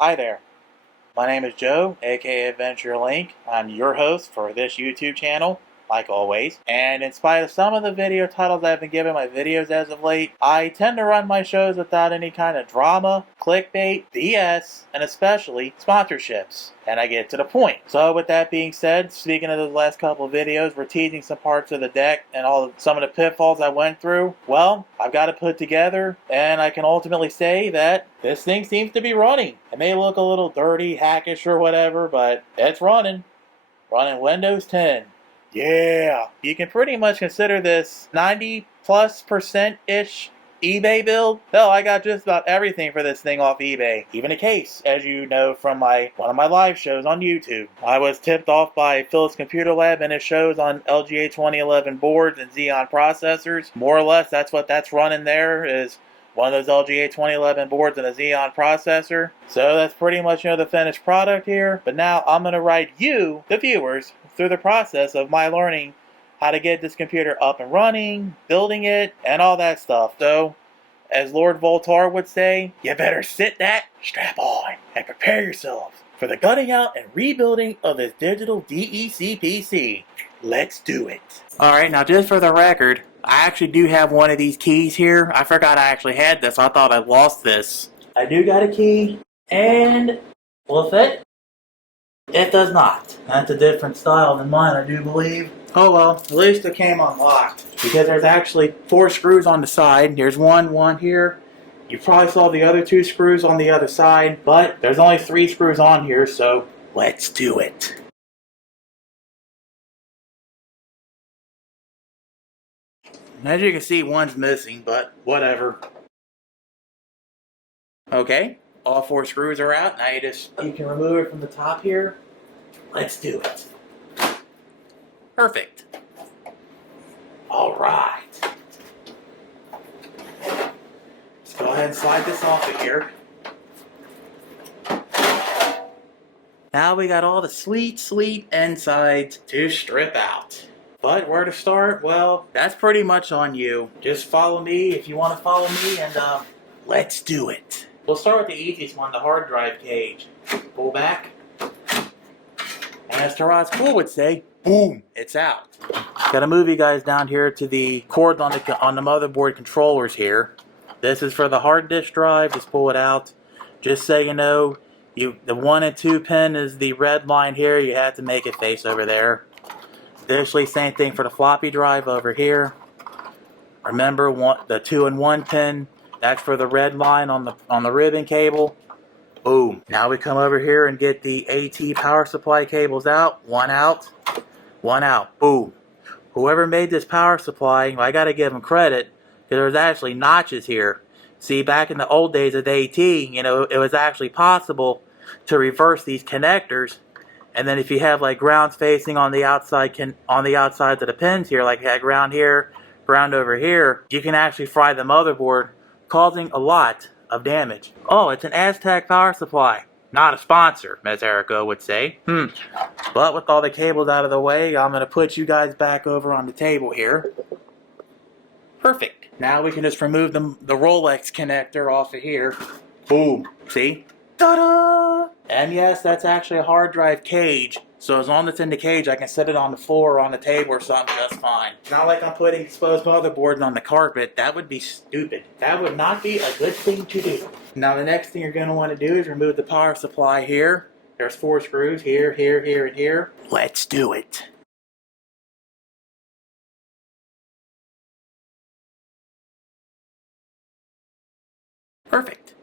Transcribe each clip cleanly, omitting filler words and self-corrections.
Hi there, my name is Joe, aka Adventure Link. I'm your host for this YouTube channel, like always. And in spite of some of the video titles I've been giving my videos as of late, I tend to run my shows without any kind of drama, clickbait, BS, and especially sponsorships. And I get to the point. So with that being said, speaking of those last couple of videos, we're teasing some parts of the deck and some of the pitfalls I went through. Well, I've got it put together, and I can ultimately say that this thing seems to be running. It may look a little dirty, hackish, or whatever, but it's running. Running Windows 10. Yeah, you can pretty much consider this 90+%-ish eBay build. Hell, I got just about everything for this thing off eBay. Even a case, as you know from one of my live shows on YouTube. I was tipped off by Phillips Computer Lab and it shows on LGA 2011 boards and Xeon processors. More or less, that's what that's running there, is one of those LGA 2011 boards and a Xeon processor. So that's pretty much, the finished product here. But now I'm going to ride you, the viewers, through the process of my learning how to get this computer up and running, building it, and all that stuff. So, as Lord Voltaire would say, you better sit that, strap on, and prepare yourselves for the gutting out and rebuilding of this digital DEC PC. Let's do it. Alright, now just for the record, I actually do have one of these keys here. I forgot I actually had this. I thought I lost this. I do got a key, and will it fit? It does not. That's a different style than mine, I do believe. Oh well, at least it came unlocked. Because there's actually 4 screws on the side. There's one here. You probably saw the other 2 screws on the other side, but there's only 3 screws on here, so let's do it. As you can see, one's missing, but whatever. Okay, all 4 screws are out. Now you can remove it from the top here. Let's do it. Perfect. Alright. Let's go ahead and slide this off of here. Now we got all the sweet insides to strip out. But where to start? Well, that's pretty much on you. Just follow me if you want to follow me, and let's do it. We'll start with the easiest one, the hard drive cage. Pull back. And as Taraz Cool would say, boom, it's out. Gotta move you guys down here to the cords on the motherboard controllers here. This is for the hard disk drive. Just pull it out. Just so you know, the 1 and 2 pin is the red line here. You have to make it face over there. Additionally, same thing for the floppy drive over here. Remember, the 2 and 1 pin, that's for the red line on the ribbon cable. Boom. Now we come over here and get the AT power supply cables out. One out. Boom. Whoever made this power supply, I gotta give them credit, because there's actually notches here. See, back in the old days of AT, it was actually possible to reverse these connectors. And then if you have like grounds facing on the outside of the pins here, like you had ground here, ground over here, you can actually fry the motherboard, causing a lot of damage. Oh, it's an Antec Power Supply. Not a sponsor, as Erica would say. But with all the cables out of the way, I'm going to put you guys back over on the table here. Perfect. Now we can just remove the Rolex connector off of here. Boom. See? Ta-da! And yes, that's actually a hard drive cage. So as long as it's in the cage, I can set it on the floor or on the table or something just fine. It's not like I'm putting exposed motherboards on the carpet. That would be stupid. That would not be a good thing to do. Now the next thing you're going to want to do is remove the power supply here. There's 4 screws here, here, and here. Let's do it. Perfect.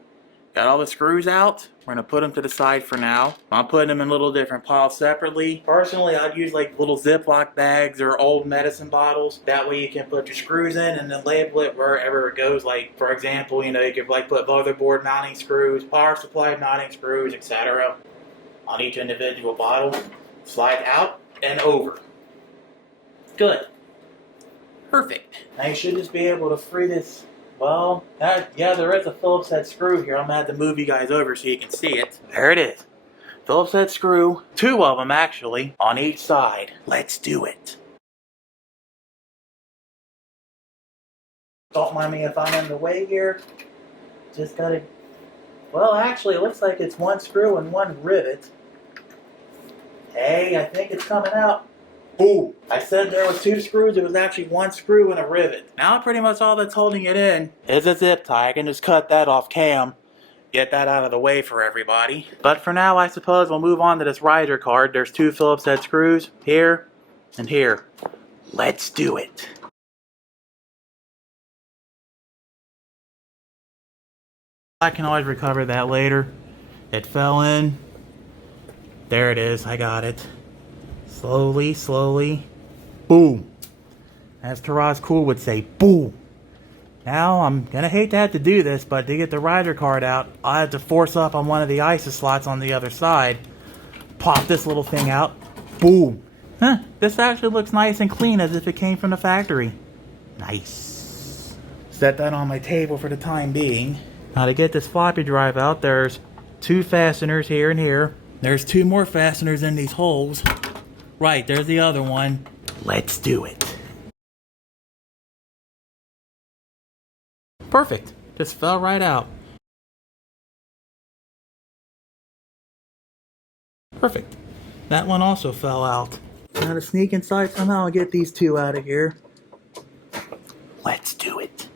Got all the screws out. We're going to put them to the side for now. I'm putting them in little different piles separately. Personally, I'd use like little Ziploc bags or old medicine bottles. That way you can put your screws in and then label it wherever it goes. Like, for example, you could like put motherboard mounting screws, power supply mounting screws, etc. on each individual bottle. Slide out and over. Good. Perfect. Now you should just be able to free this. Well, yeah, there is a Phillips head screw here. I'm going to have to move you guys over so you can see it. There it is. Phillips head screw. 2 of them, actually, on each side. Let's do it. Don't mind me if I'm in the way here. Just got to Well, actually, it looks like it's one screw and one rivet. Hey, I think it's coming out. Boom! I said there was two screws, it was actually one screw and a rivet. Now pretty much all that's holding it in is a zip tie. I can just cut that off cam, get that out of the way for everybody. But for now, I suppose we'll move on to this riser card. There's two Phillips head screws, here and here. Let's do it. I can always recover that later. It fell in. There it is, I got it. Slowly, slowly. Boom. As Taraz Cool would say, boom. Now, I'm gonna hate to have to do this, but to get the riser card out, I have to force up on one of the ISA slots on the other side. Pop this little thing out. Boom. Huh, this actually looks nice and clean as if it came from the factory. Nice. Set that on my table for the time being. Now to get this floppy drive out, there's two fasteners here and here. There's two more fasteners in these holes. Right, there's the other one. Let's do it. Perfect. Just fell right out. Perfect. That one also fell out. Now to sneak inside somehow and get these two out of here. Let's do it.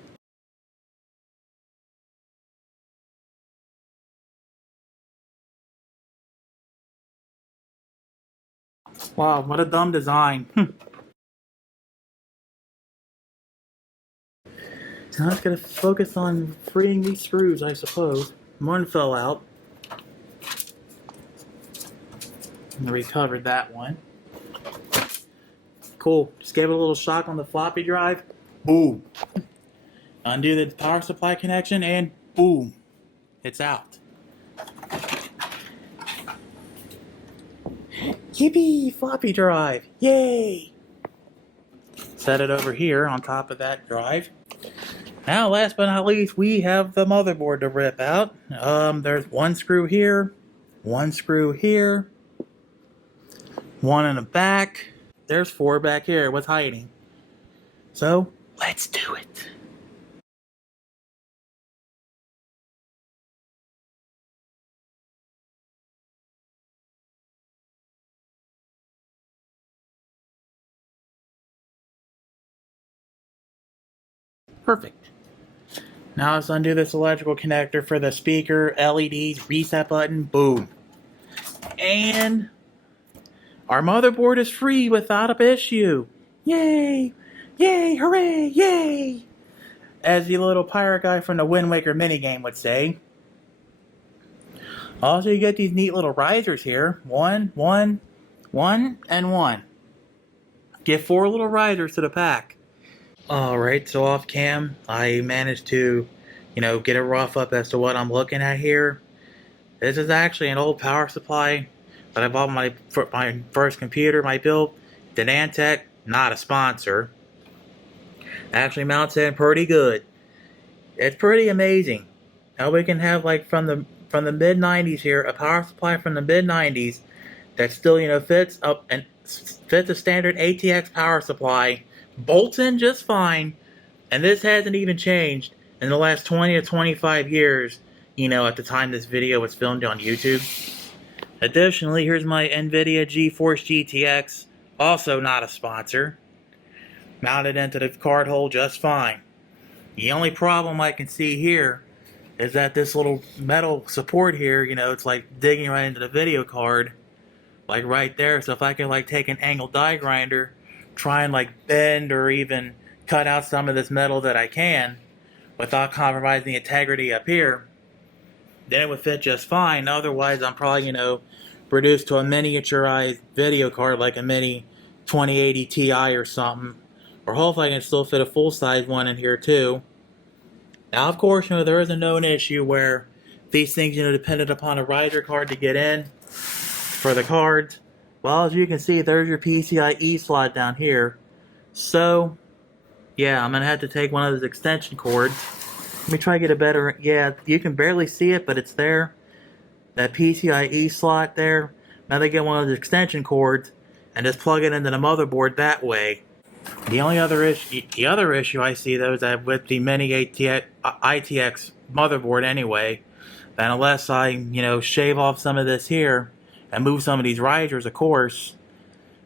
Wow, what a dumb design. Now I'm just gonna focus on freeing these screws, I suppose. One fell out. And recovered that one. Cool. Just gave it a little shock on the floppy drive. Boom. Undo the power supply connection and boom. It's out. Yippee! Floppy drive! Yay! Set it over here on top of that drive. Now, last but not least, we have the motherboard to rip out. There's one screw here, one screw here, one in the back. There's four back here. What's hiding? So, let's do it. Perfect. Now let's undo this electrical connector for the speaker, LEDs, reset button, boom. And our motherboard is free without an issue. Yay! Yay! Hooray! Yay! As the little pirate guy from the Wind Waker minigame would say. Also, you get these neat little risers here. One, and one. Get four little risers to the pack. Alright, so off cam, I managed to, get a rough up as to what I'm looking at here. This is actually an old power supply that I bought my first computer, my build. The Antec, not a sponsor. Actually mounts in pretty good. It's pretty amazing how we can have, like, from the mid-90s here, a power supply from the mid-90s that still, fits a standard ATX power supply, bolts in just fine, and this hasn't even changed in the last 20 or 25 years, at the time this video was filmed on YouTube. Additionally, here's my NVIDIA GeForce GTX, also not a sponsor. Mounted into the card hole just fine. The only problem I can see here is that this little metal support here, it's like digging right into the video card, like right there. So if I can take an angle die grinder, try and bend or even cut out some of this metal that I can without compromising the integrity up here, then it would fit just fine. Otherwise, I'm probably, reduced to a miniaturized video card like a mini 2080 Ti or something. Or hopefully I can still fit a full-size one in here too. Now, of course, there is a known issue where these things, depended upon a riser card to get in for the cards. Well, as you can see, there's your PCIe slot down here. So, yeah, I'm going to have to take one of those extension cords. Let me try to get a better... Yeah, you can barely see it, but it's there. That PCIe slot there. Now they get one of those extension cords and just plug it into the motherboard that way. The other issue I see, though, is that with the mini ITX motherboard anyway, And unless I, shave off some of this here and move some of these risers, of course,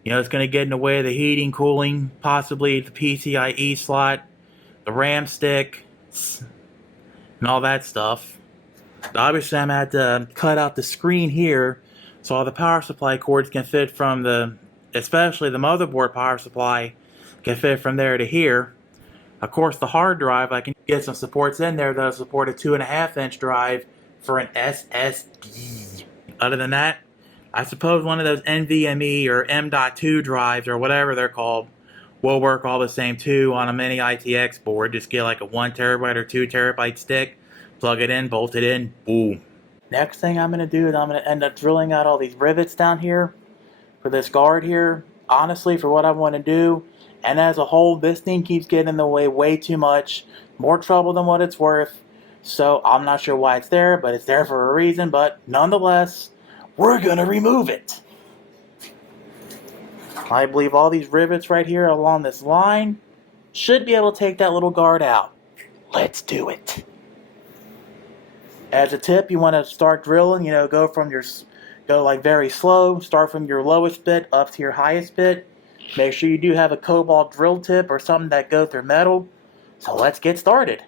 it's going to get in the way of the heating, cooling, possibly the PCIe slot, the RAM stick, and all that stuff. Obviously, I'm going to have to cut out the screen here so all the power supply cords can fit from especially the motherboard power supply, can fit from there to here. Of course, the hard drive, I can get some supports in there that'll support a 2.5-inch drive for an SSD. Other than that, I suppose one of those NVMe or M.2 drives or whatever they're called will work all the same too on a mini ITX board. Just get like a 1 terabyte or 2 terabyte stick, plug it in, bolt it in, boom. Next thing I'm going to do is I'm going to end up drilling out all these rivets down here for this guard here. Honestly, for what I want to do, and as a whole, this thing keeps getting in the way way too much. More trouble than what it's worth. So I'm not sure why it's there, but it's there for a reason. But nonetheless, we're going to remove it. I believe all these rivets right here along this line should be able to take that little guard out. Let's do it. As a tip, you want to start drilling, go like very slow. Start from your lowest bit up to your highest bit. Make sure you do have a cobalt drill tip or something that goes through metal. So let's get started.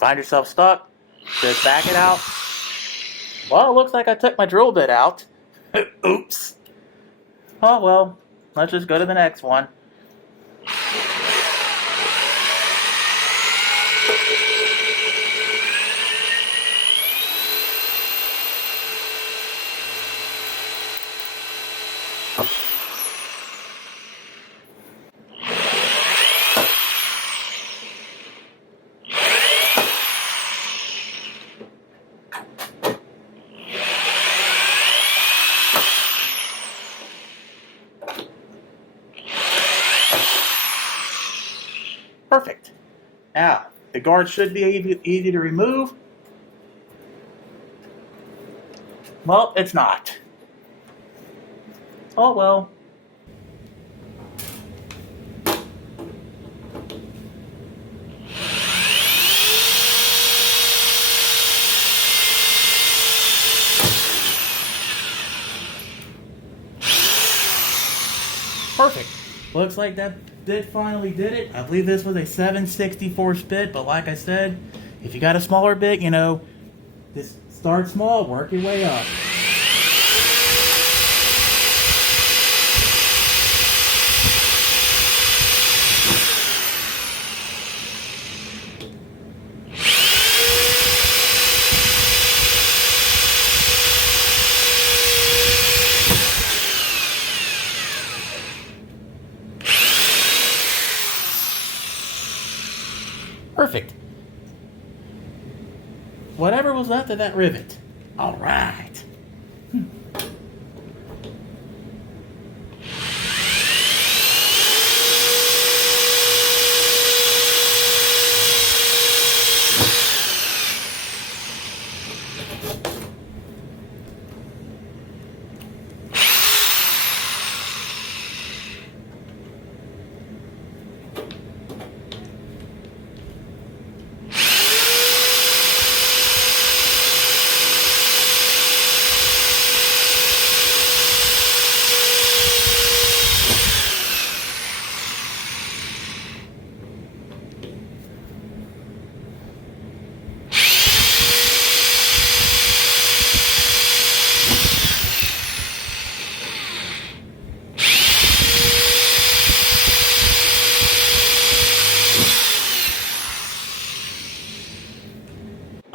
Find yourself stuck, just back it out. Well, it looks like I took my drill bit out. Oops. Oh well, let's just go to the next one. Perfect. Now, the guard should be easy to remove. Well, it's not. Oh well. Perfect. Looks like that bit finally did it. I believe this was a 7/64 bit, but like I said, if you got a smaller bit, just start small, work your way up. Perfect. Whatever was left of that rivet. All right.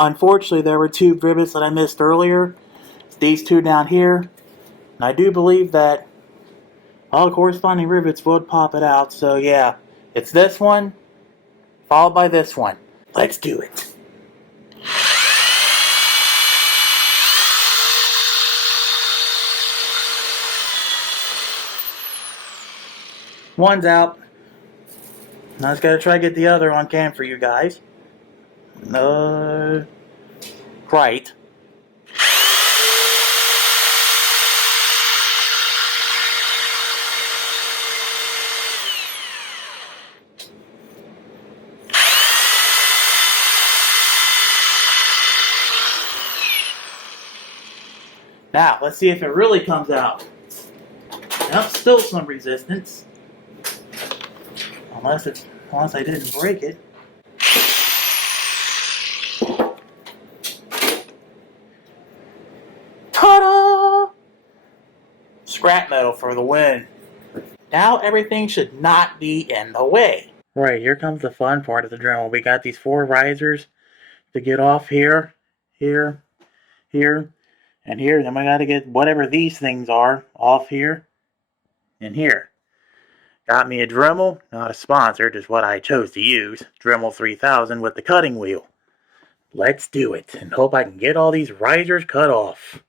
Unfortunately, there were two rivets that I missed earlier. It's these two down here. And I do believe that all the corresponding rivets would pop it out. So yeah, it's this one, followed by this one. Let's do it. One's out. Now I just gotta try to get the other on cam for you guys. Right. Now, let's see if it really comes out. Nope, still some resistance. Unless I didn't break it. Ta-da! Scrap metal for the win. Now everything should not be in the way. Right, here comes the fun part of the Dremel. We got these 4 risers to get off here, here, here, and here. Then we got to get whatever these things are off here and here. Got me a Dremel, not a sponsor, just what I chose to use. Dremel 3000 with the cutting wheel. Let's do it and hope I can get all these risers cut off.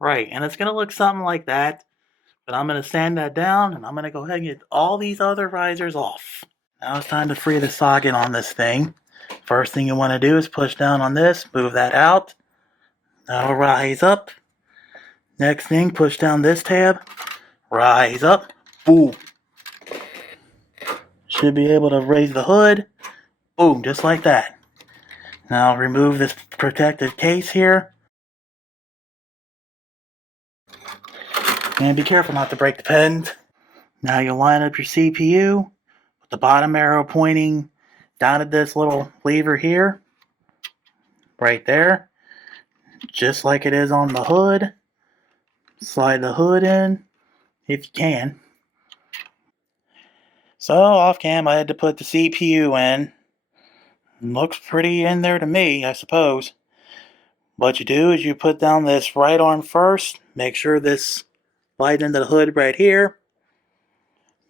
Right, and it's going to look something like that. But I'm going to sand that down, and I'm going to go ahead and get all these other risers off. Now it's time to free the socket on this thing. First thing you want to do is push down on this, move that out. That'll rise up. Next thing, push down this tab, rise up. Boom. Should be able to raise the hood. Boom, just like that. Now remove this protective case here. And be careful not to break the pins. Now you line up your CPU with the bottom arrow pointing down at this little lever here. Right there. Just like it is on the hood. Slide the hood in if you can. So off cam I had to put the CPU in. Looks pretty in there to me, I suppose. What you do is you put down this right arm first. Make sure this slides into the hood right here.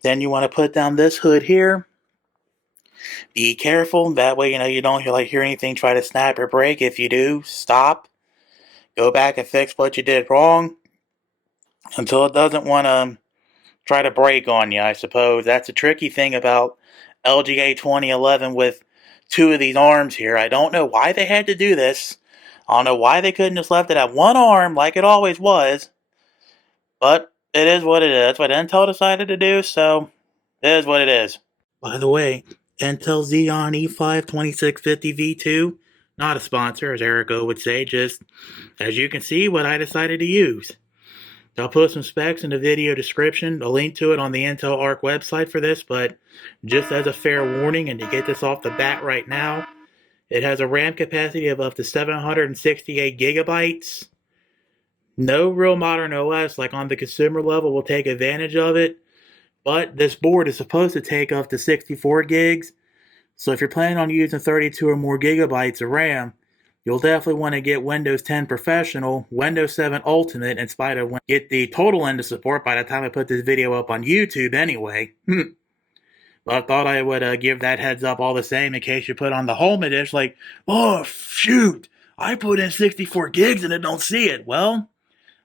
Then you want to put down this hood here. Be careful, that way you don't hear anything try to snap or break. If you do, stop. Go back and fix what you did wrong until it doesn't want to try to break on you, I suppose. That's a tricky thing about LGA 2011 with 2 of these arms here. I don't know why they had to do this. I don't know why they couldn't just left it at 1 arm like it always was. But it is what it is. That's what Intel decided to do, so it is what it is. By the way, Intel Xeon E5 2650 V2, not a sponsor, as Erico would say, just as you can see what I decided to use. I'll put some specs in the video description, a link to it on the Intel Arc website for this, but just as a fair warning and to get this off the bat right now, it has a RAM capacity of up to 768 gigabytes. No real modern OS like on the consumer level will take advantage of it, but this board is supposed to take up to 64 gigs, so if you're planning on using 32 or more gigabytes of RAM, you'll definitely want to get Windows 10 Professional, Windows 7 Ultimate, in spite of get the total end of support by the time I put this video up on YouTube anyway. But I thought I would give that heads up all the same in case you put on the Home Edition like, oh shoot, I put in 64 gigs and it don't see it. Well,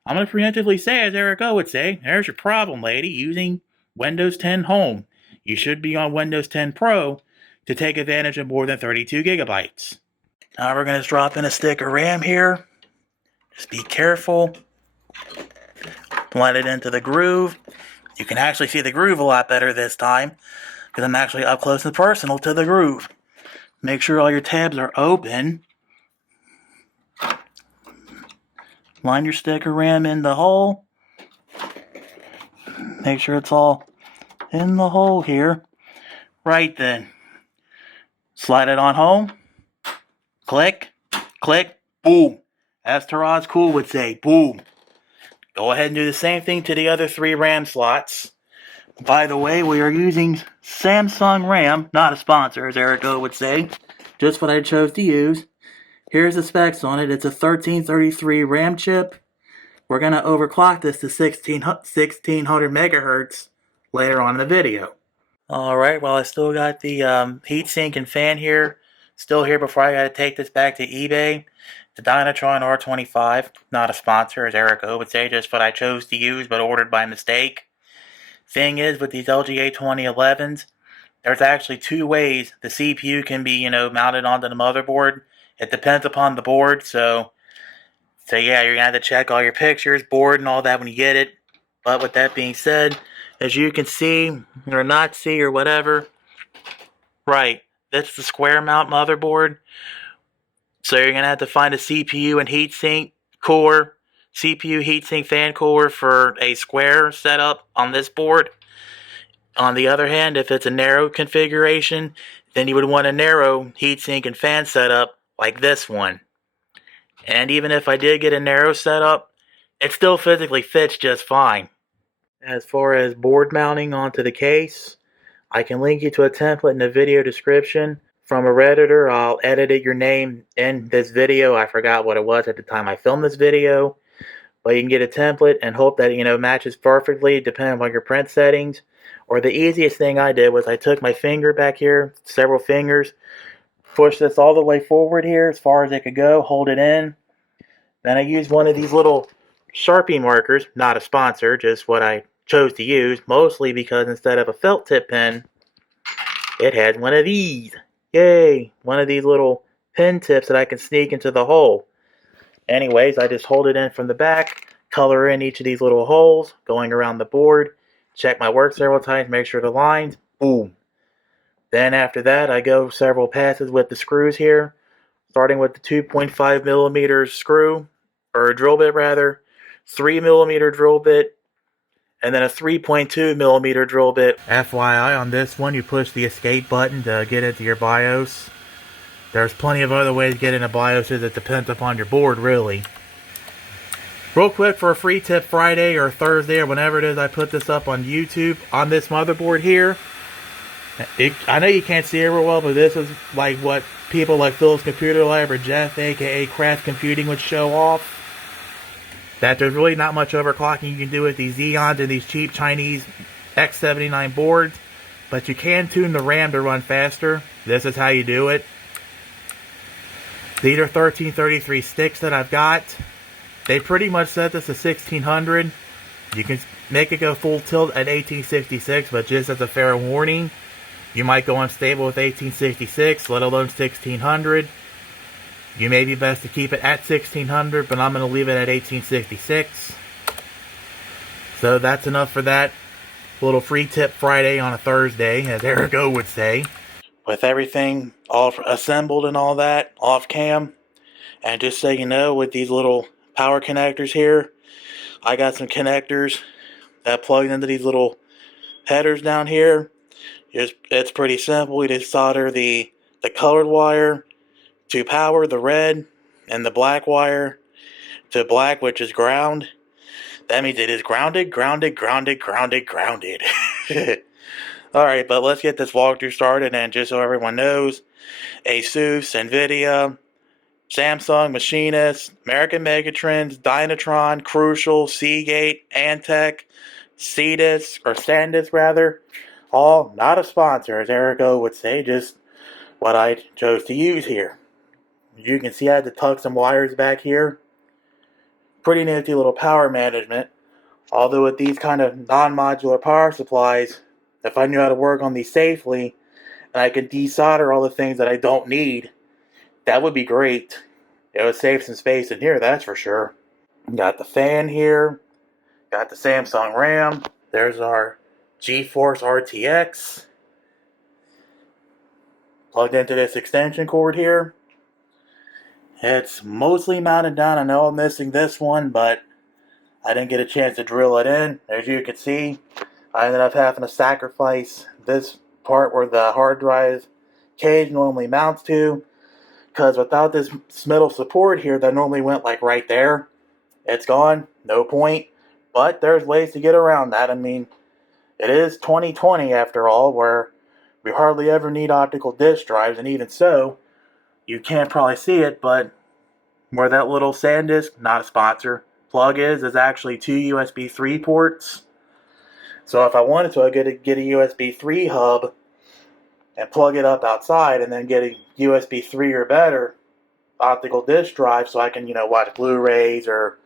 I'm going to preemptively say, as Erico would say, there's your problem, lady, using Windows 10 Home. You should be on Windows 10 Pro to take advantage of more than 32 gigabytes. Now we're going to drop in a stick of RAM here. Just be careful. Let it into the groove. You can actually see the groove a lot better this time because I'm actually up close and personal to the groove. Make sure all your tabs are open. Line your stick of RAM in the hole. Make sure it's all in the hole here. Right then. Slide it on home. Click, click, boom. As Taraz Cool would say, boom. Go ahead and do the same thing to the other 3 RAM slots. By the way, we are using Samsung RAM, not a sponsor, as Erico would say. Just what I chose to use. Here's the specs on it. It's a 1333 RAM chip. We're going to overclock this to 1600 megahertz later on in the video. Alright, well I still got the heatsink and fan here. Still here before I got to take this back to eBay. The Dynatron R25, not a sponsor as Erico would say, just what I chose to use but ordered by mistake. Thing is, with these LGA 2011s, there's actually 2 ways the CPU can be, mounted onto the motherboard. It depends upon the board, so yeah, you're going to have to check all your pictures, board, and all that when you get it. But with that being said, as you can see, or not see, or whatever, right, that's the square mount motherboard. So you're going to have to find a CPU and heatsink core, CPU, heatsink, fan core for a square setup on this board. On the other hand, if it's a narrow configuration, then you would want a narrow heatsink and fan setup like this one. And even if I did get a narrow setup, it still physically fits just fine. As far as board mounting onto the case, I can link you to a template in the video description from a Redditor. I'll edit your name in this video. I forgot what it was at the time I filmed this video. But you can get a template and hope that it matches perfectly depending on your print settings. Or the easiest thing I did was I took my finger back here, several fingers, push this all the way forward here as far as it could go, hold it in. Then I used one of these little Sharpie markers, not a sponsor, just what I chose to use, mostly because instead of a felt tip pen, it had one of these. Yay! One of these little pen tips that I can sneak into the hole. Anyways, I just hold it in from the back, color in each of these little holes, going around the board, check my work several times, make sure the lines, boom. Then after that, I go several passes with the screws here, starting with the 2.5 millimeter screw, or drill bit rather, 3 millimeter drill bit, and then a 3.2 millimeter drill bit. FYI, on this one, you push the escape button to get into your BIOS. There's plenty of other ways to get into BIOSes. It depends upon your board, really. Real quick, for a free tip Friday or Thursday or whenever it is I put this up on YouTube, on this motherboard here, I know you can't see it real well, but this is like what people like Phil's Computer Lab or Jeff, aka Craft Computing, would show off. That there's really not much overclocking you can do with these Xeons and these cheap Chinese X79 boards, but you can tune the RAM to run faster. This is how you do it. These are 1333 sticks that I've got. They pretty much set this to 1600. You can make it go full tilt at 1866, but just as a fair warning, you might go unstable with 1866, let alone 1600. You may be best to keep it at 1600, but I'm going to leave it at 1866. So that's enough for that little free tip Friday on a Thursday, as Erico would say. With everything all assembled and all that, off cam, and just so you know, with these little power connectors here, I got some connectors that plug into these little headers down here. It's pretty simple. We just solder the colored wire to power, the red, and the black wire to black, which is ground. That means it is grounded, grounded, grounded, grounded, grounded. Alright, but let's get this walkthrough started, and just so everyone knows, Asus, NVIDIA, Samsung, Machinist, American Megatrends, Dynatron, Crucial, Seagate, Antec, Cetus, or Sandus rather, all not a sponsor, as Erico would say, just what I chose to use here. You can see I had to tuck some wires back here. Pretty nifty little power management. Although with these kind of non-modular power supplies, if I knew how to work on these safely, and I can desolder all the things that I don't need, that would be great. It would save some space in here, that's for sure. Got the fan here. Got the Samsung RAM. There's our GeForce RTX. Plugged into this extension cord here. It's mostly mounted down. I know I'm missing this one, but I didn't get a chance to drill it in. As you can see, I ended up having to sacrifice this part where the hard drive cage normally mounts to, because without this middle support here that normally went like right there, it's gone. No point. But there's ways to get around that. I mean, it is 2020 after all, where we hardly ever need optical disk drives, and even so, you can't probably see it, but where that little SanDisk, not a sponsor, plug is actually 2 USB 3 ports. So if I wanted to, I could get a USB 3 hub and plug it up outside, and then get a USB 3 or better optical disk drive so I can, watch Blu-rays or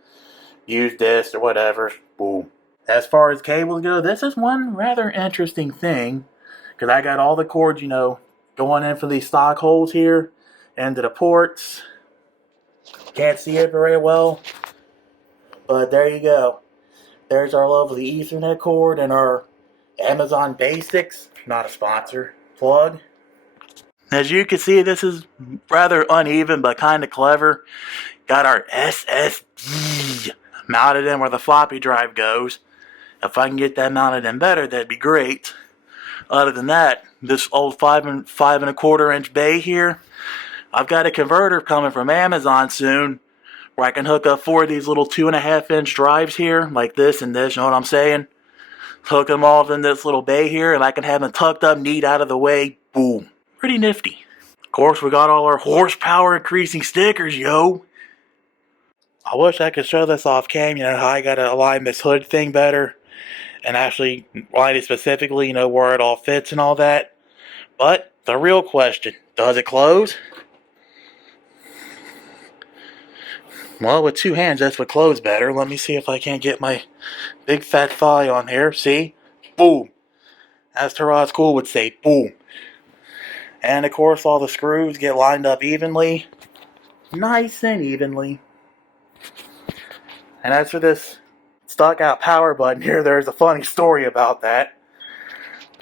use discs or whatever. Boom. As far as cables go, this is one rather interesting thing, because I got all the cords, going in for these stock holes here into the ports. Can't see it very well, but there you go. There's our lovely Ethernet cord and our Amazon Basics, not a sponsor, plug. As you can see, this is rather uneven but kind of clever. Got our SSD mounted in where the floppy drive goes. If I can get that mounted in better, that'd be great. Other than that, this old 5.25 inch bay here, I've got a converter coming from Amazon soon where I can hook up 4 of these little 2.5 inch drives here, like this and this, you know what I'm saying? Hook them all in this little bay here, and I can have them tucked up neat out of the way. Boom. Pretty nifty. Of course, we got all our horsepower increasing stickers, yo. I wish I could show this off cam, how I gotta align this hood thing better and actually align it specifically, where it all fits and all that. But the real question, does it close? Well, with 2 hands, that's what close better. Let me see if I can't get my big fat thigh on here. See? Boom. As Taraz Cool would say, boom. And of course, all the screws get lined up evenly. Nice and evenly. And as for this stuck out power button here, there's a funny story about that.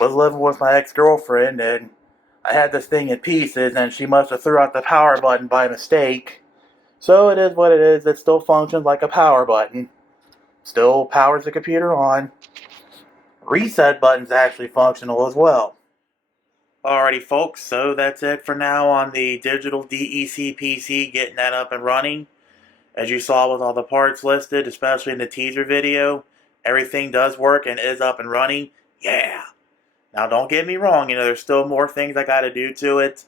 Was living with my ex-girlfriend, and I had this thing in pieces, and she must have threw out the power button by mistake. So it is what it is. It still functions like a power button. Still powers the computer on. Reset button's actually functional as well. Alrighty folks, so that's it for now on the Digital DEC PC, getting that up and running. As you saw with all the parts listed, especially in the teaser video, everything does work and is up and running. Yeah! Now don't get me wrong, there's still more things I gotta do to it.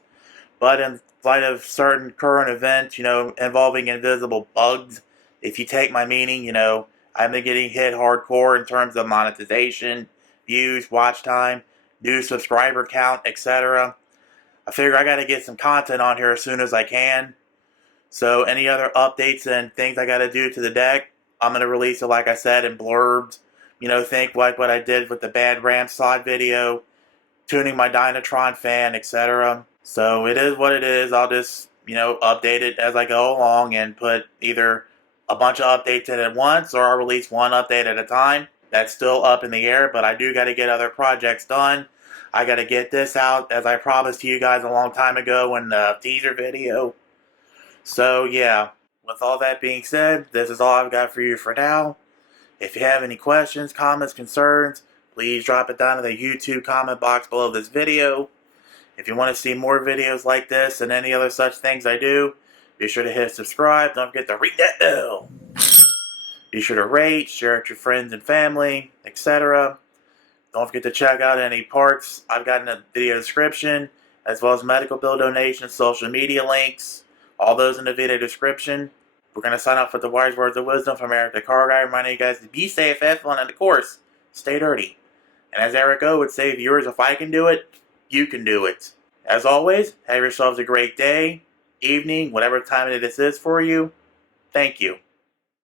But in light of certain current events, involving invisible bugs, if you take my meaning, I've been getting hit hardcore in terms of monetization, views, watch time, new subscriber count, etc. I figure I gotta get some content on here as soon as I can. So any other updates and things I gotta do to the deck, I'm gonna release it, like I said, in blurbs. Think like what I did with the bad RAM slot video, tuning my Dynatron fan, etc. So it is what it is. I'll just, update it as I go along and put either a bunch of updates in at once, or I'll release one update at a time. That's still up in the air, but I do got to get other projects done. I got to get this out, as I promised to you guys a long time ago in the teaser video. So yeah, with all that being said, this is all I've got for you for now. If you have any questions, comments, concerns, please drop it down in the YouTube comment box below this video. If you want to see more videos like this and any other such things I do, be sure to hit subscribe. Don't forget to ring that bell. Be sure to rate, share it with your friends and family, etc. Don't forget to check out any parts I've got in the video description, as well as medical bill donations, social media links, all those in the video description. We're going to sign off with the wise words of wisdom from Eric the Car Guy, reminding you guys to be safe, have fun, and of course, stay dirty. And as Eric O would say, viewers, if I can do it, you can do it. As always, have yourselves a great day, evening, whatever time it is for you. Thank you.